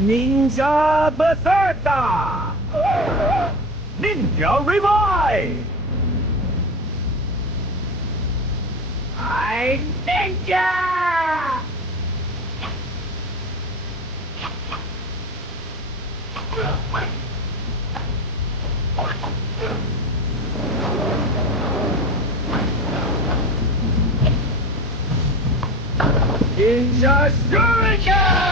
Ninja Berserker! Ninja Revive! I Ninja! Ninja Shuriken!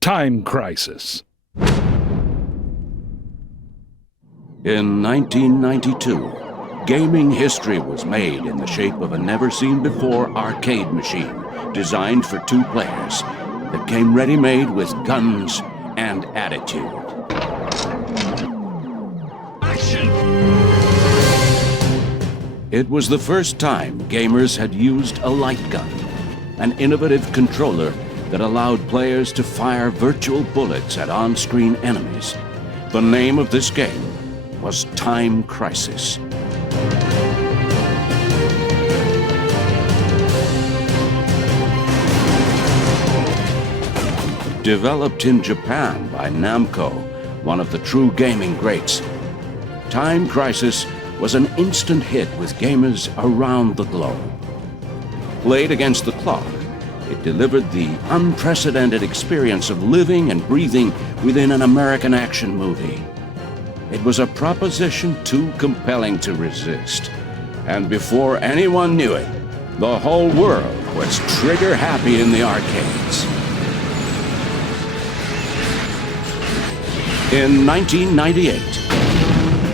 Time Crisis. In 1992, gaming history was made in the shape of a never-seen-before arcade machine designed for 2 players that came ready-made with guns and attitude. Action! It was the first time gamers had used a light gun, an innovative controller that allowed players to fire virtual bullets at on-screen enemies. The name of this game was Time Crisis. Developed in Japan by Namco, one of the true gaming greats, Time Crisis was an instant hit with gamers around the globe. Played against the clock, it delivered the unprecedented experience of living and breathing within an American action movie. It was a proposition too compelling to resist. And before anyone knew it, the whole world was trigger happy in the arcades. In 1998,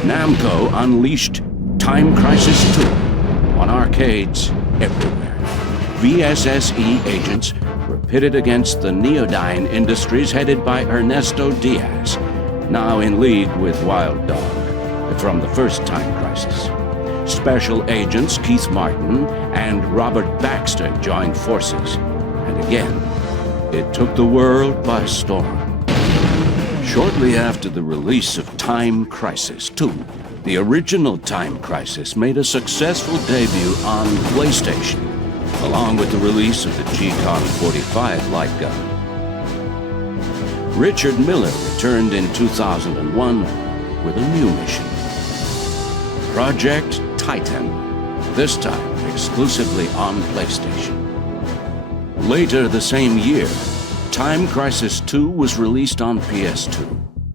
Namco unleashed Time Crisis 2 on arcades everywhere. VSSE agents were pitted against the Neodyne Industries headed by Ernesto Diaz, now in league with Wild Dog from the first Time Crisis. Special agents Keith Martin and Robert Baxter joined forces, and again, it took the world by storm. Shortly after the release of Time Crisis 2, the original Time Crisis made a successful debut on PlayStation, along with the release of the G-Con 45 light gun. Richard Miller returned in 2001 with a new mission. Project Titan, this time exclusively on PlayStation. Later the same year, Time Crisis 2 was released on PS2,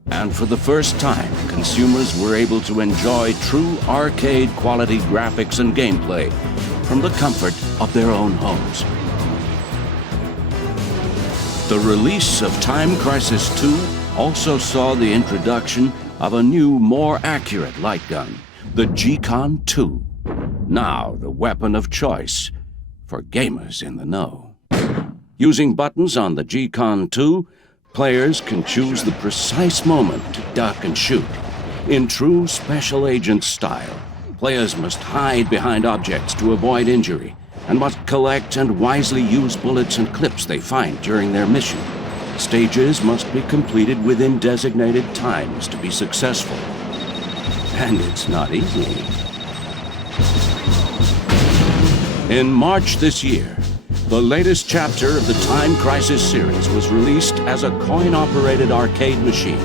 and for the first time, consumers were able to enjoy true arcade-quality graphics and gameplay from the comfort of their own homes. The release of Time Crisis 2 also saw the introduction of a new, more accurate light gun, the G-Con 2, now the weapon of choice for gamers in the know. Using buttons on the G-Con 2, players can choose the precise moment to duck and shoot. In true special agent style, players must hide behind objects to avoid injury and must collect and wisely use bullets and clips they find during their mission. Stages must be completed within designated times to be successful. And it's not easy. In March this year, the latest chapter of the Time Crisis series was released as a coin-operated arcade machine.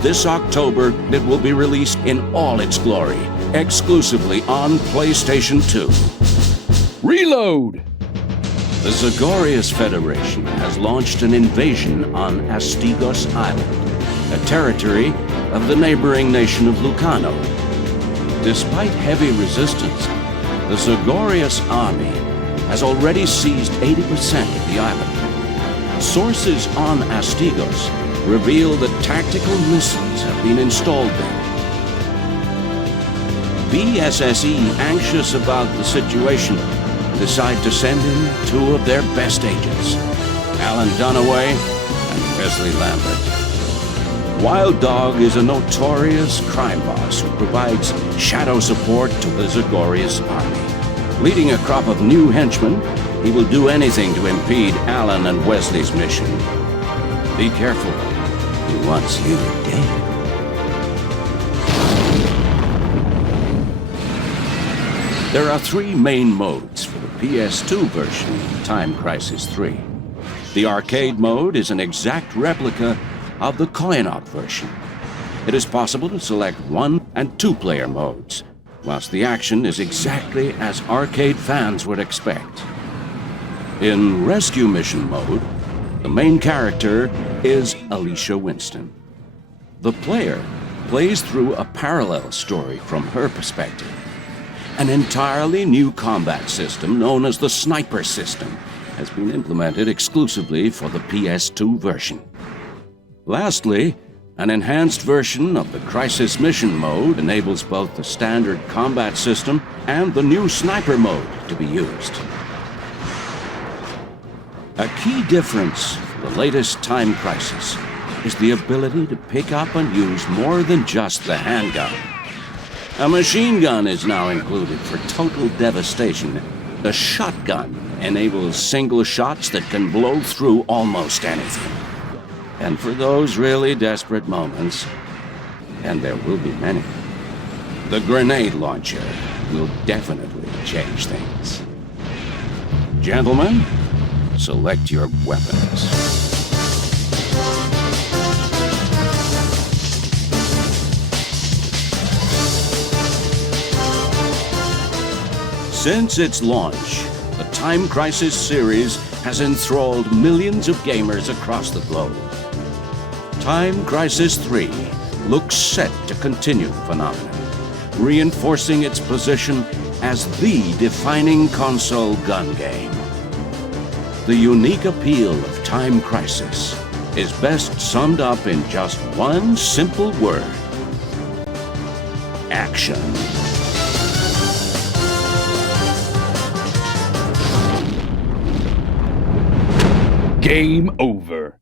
This October, it will be released in all its glory, exclusively on PlayStation 2. Reload! The Zagorius Federation has launched an invasion on Astigos Island, a territory of the neighboring nation of Lucano. Despite heavy resistance, the Zagorius army has already seized 80% of the island. Sources on Astigos reveal that tactical missiles have been installed there. VSSE, anxious about the situation, decide to send in two of their best agents, Alan Dunaway and Wesley Lambert. Wild Dog is a notorious crime boss who provides shadow support to the Zagorius army. Leading a crop of new henchmen, he will do anything to impede Alan and Wesley's mission. Be careful. He wants you dead. There are three main modes for the PS2 version of Time Crisis 3. The arcade mode is an exact replica of the coin-op version. It is possible to select one- and two-player modes, whilst the action is exactly as arcade fans would expect. In Rescue Mission mode, the main character is Alicia Winston. The player plays through a parallel story from her perspective. An entirely new combat system known as the Sniper System has been implemented exclusively for the PS2 version. Lastly, an enhanced version of the Crisis Mission mode enables both the standard combat system and the new Sniper mode to be used. A key difference for the latest Time Crisis is the ability to pick up and use more than just the handgun. A machine gun is now included for total devastation. The shotgun enables single shots that can blow through almost anything. And for those really desperate moments, and there will be many, the grenade launcher will definitely change things. Gentlemen, select your weapons. Since its launch, the Time Crisis series has enthralled millions of gamers across the globe. Time Crisis 3 looks set to continue the phenomenon, reinforcing its position as the defining console gun game. The unique appeal of Time Crisis is best summed up in just one simple word: action. Game over.